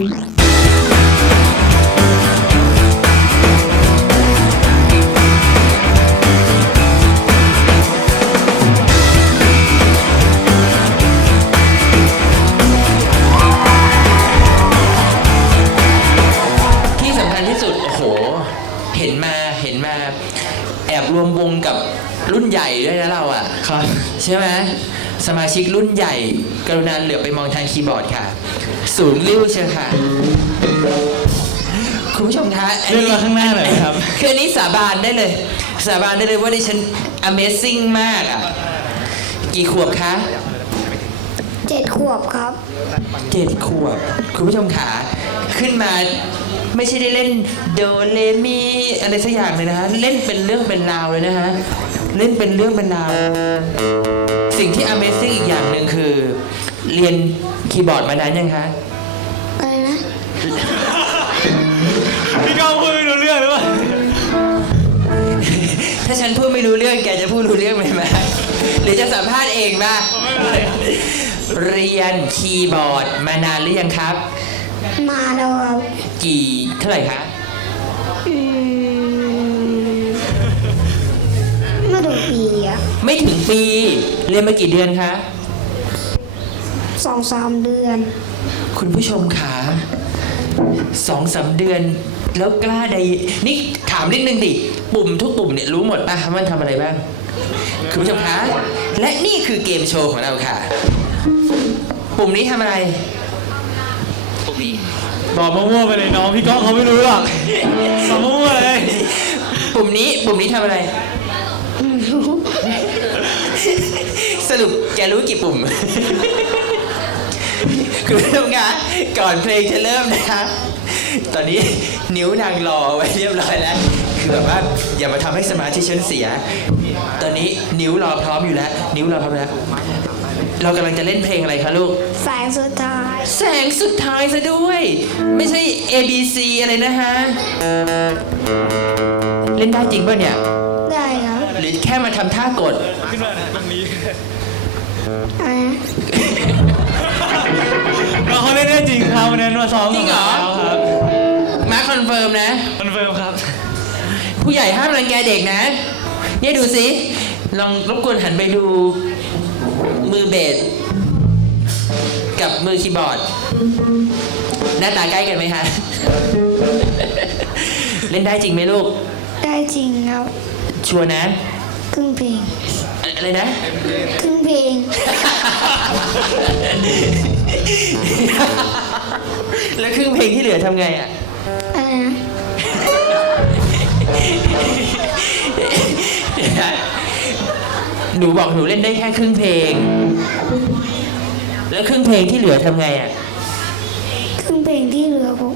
ที่สำคัญที่สุด โอ้โห เห็นมาเห็นมาแอบรวมวงกับรุ่นใหญ่ด้วยนะเราอะ ครับ ใช่ไหม สมาชิกรุ่นใหญ่ กรุณาเหลือบไปมองทางคีย์บอร์ดค่ะ สูงริ้วเชียวค่ะ คุณผู้ชมคะอันเลื่อนมาข้างหน้าหน่อยครับ คืออันนี้สาบานได้เลย สาบานได้เลยว่าดิฉัน Amazing มากอะ กี่ขวบคะเจ็ดขวบครับ เจ็ดขวบ คุณผู้ชมขาขึ้นมา ไม่ใช่ได้เล่นโดเรมีอะไรสักอย่างเลยนะฮะเล่นเป็นเรื่องเป็นราวเลยนะฮะเล่นเป็นเรื่องเป็นราว สิ่งที่ Amazing อีกอย่างหนึ่งคือ เรียนคีย์บอร์ดมานานยังคะอะไรนะพี่ก้องพูดไม่รู้เรื่องหรือเปล่าถ้าฉันพูดไม่รู้เรื่องแกจะพูดรู้เรื่องไหมมาหรือจะสัมภาษณ์เองมาเรียนคีย์บอร์ดมานานหรือยังครับ มาแล้วครับ กี่เท่าไหร่คะอืมไม่ถึงปีอะไม่ถึงปี เรียนมากี่เดือนคะ สองสามเดือน คุณผู้ชมขาสองสามเดือน แล้วกล้าใด นี่ถามนิดนึงดิ ปุ่มทุกปุ่มเนี่ยรู้หมดป่ะว่ามันทำอะไรบ้าง คุณผู้ชมคะ และนี่คือเกมโชว์ของเราค่ะ ปุ่มนี้ทำอะไร ปุ่มนี้ บอกมั่วๆไปเลยน้องพี่ก้องเขาไม่รู้หรอกบอกมั่วๆเลยปุ่มนี้ปุ่มนี้ทำอะไร สรุปแกรู้กี่ปุ่มคุณผู้ชมคะก่อนเพลงจะเริ่มนะคะตอนนี้นิ้วนางรอไว้เรียบร้อยแล้ว คือแบบว่าอย่ามาทำให้สมาธิฉันเสีย ตอนนี้นิ้วรอพร้อมอยู่แล้ว นิ้วรอพร้อมแล้ว เรากำลังจะเล่นเพลงอะไรคะลูก แสงสุดท้าย แสงสุดท้ายซะด้วย ไม่ใช่ A B C อะไรนะฮะ เล่นได้จริงป่ะเนี่ย ได้ครับหรือแค่มาทำท่ากดขึ้นมาตรงนี้อะไรนะน้องเขาเล่นได้จริงครับวันนั้นมาซ้อมจริงเหรอกับเราครับมาคอนเฟิร์มนะ คอนเฟิร์มครับผู้ใหญ่ห้ามรังแกเด็กนะ เนี่ยดูสิ ลองรบกวนหันไปดู มือเบสกับมือคีย์บอร์ด หน้าตาใกล้กันไหมคะ เล่นได้จริงไหมลูก ได้จริงครับ ชัวร์นะ ครึ่งเพลง อะอะไรนะ ครึ่งเพลง แล้วครึ่งเพลงที่เหลือทำไงอะ อะไรนะ หนูบอกหนูเล่นได้แค่ครึ่งเพลง แล้วครึ่งเพลงที่เหลือทำไงอะ ครึ่งเพลงที่เหลือผม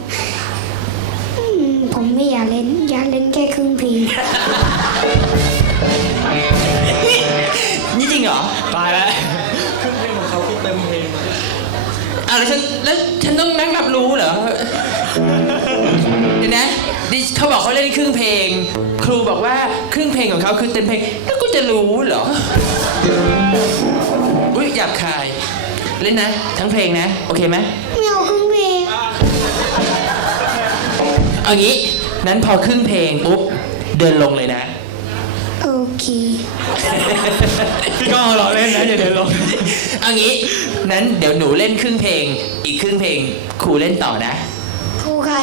อืมผมไม่อยากเล่น อยากเล่นแค่ครึ่งเพลง นี่จริงเหรอ ตายแล้วขึ้นเพลงของเขาคือเต็มเพลง อ้าวแล้วฉันแล้วฉันต้องนั่งรับรู้เหรอเดี๋ยวนะดิเขาบอกเขาเล่นครึ่งเพลง ครูบอกว่าครึ่งเพลงของเขาคือเต็มเพลงแล้วกูจะรู้เหรออุ้ยหยาบคาย เล่นนะ ทั้งเพลงนะ โอเคไหมไม่เอาครึ่งเพลงเอางี้นั้นพอครึ่งเพลงปุ๊บเดินลงเลยนะโอ เค พี่ก้องเราเล่นนะอย่าเดินลงเอางี้นั้นเดี๋ยวหนูเล่นครึ่งเพลง อีกครึ่งเพลงครูเล่นต่อนะ ครูใคร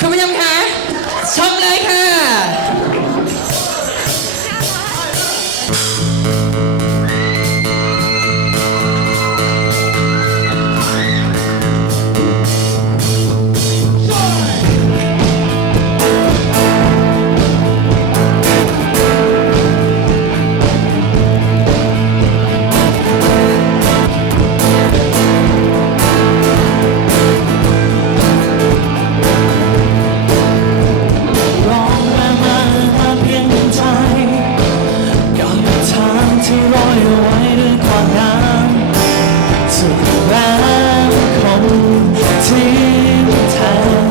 คุณผู้ชมคะชมเลยค่ะ ยเอาไว้ด้วยความงามสุดแรงคงทิ้งแทน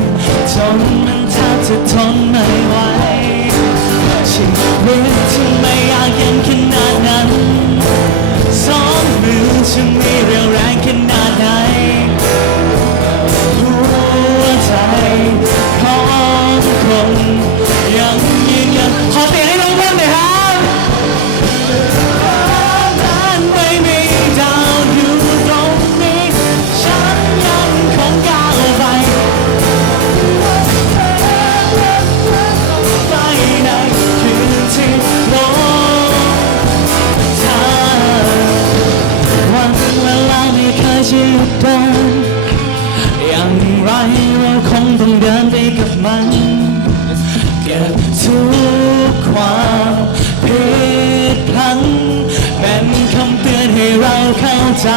จนมันแทบจะทนไม่ไหวชีวิตที่ไม่อยากเย็นขนาดนั้นสองมือฉันมี มันเก็บทุกความผิดพลั้งเป็นคำเตือนให้เราเข้าใจ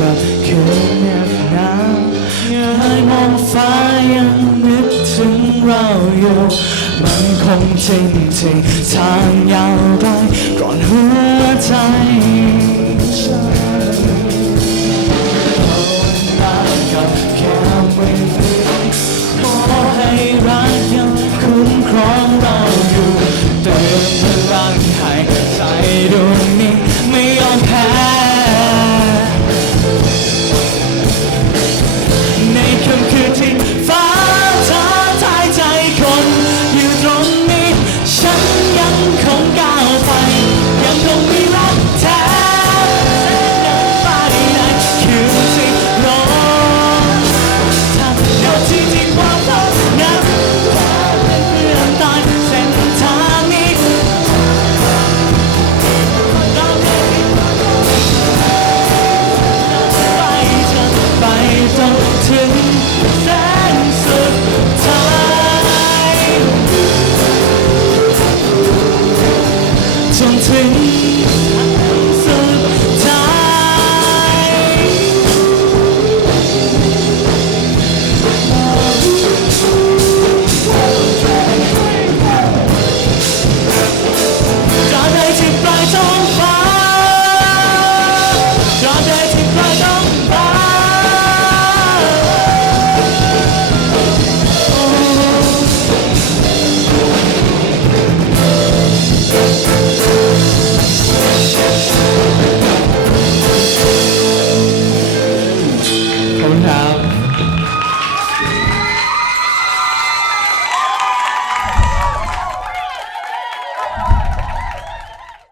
กัคยนเงียบนาวให้มองฟ้ายังนึกถึงเราอยู่มันคงจริงจริงทางยาวไปก่อนหัวใจ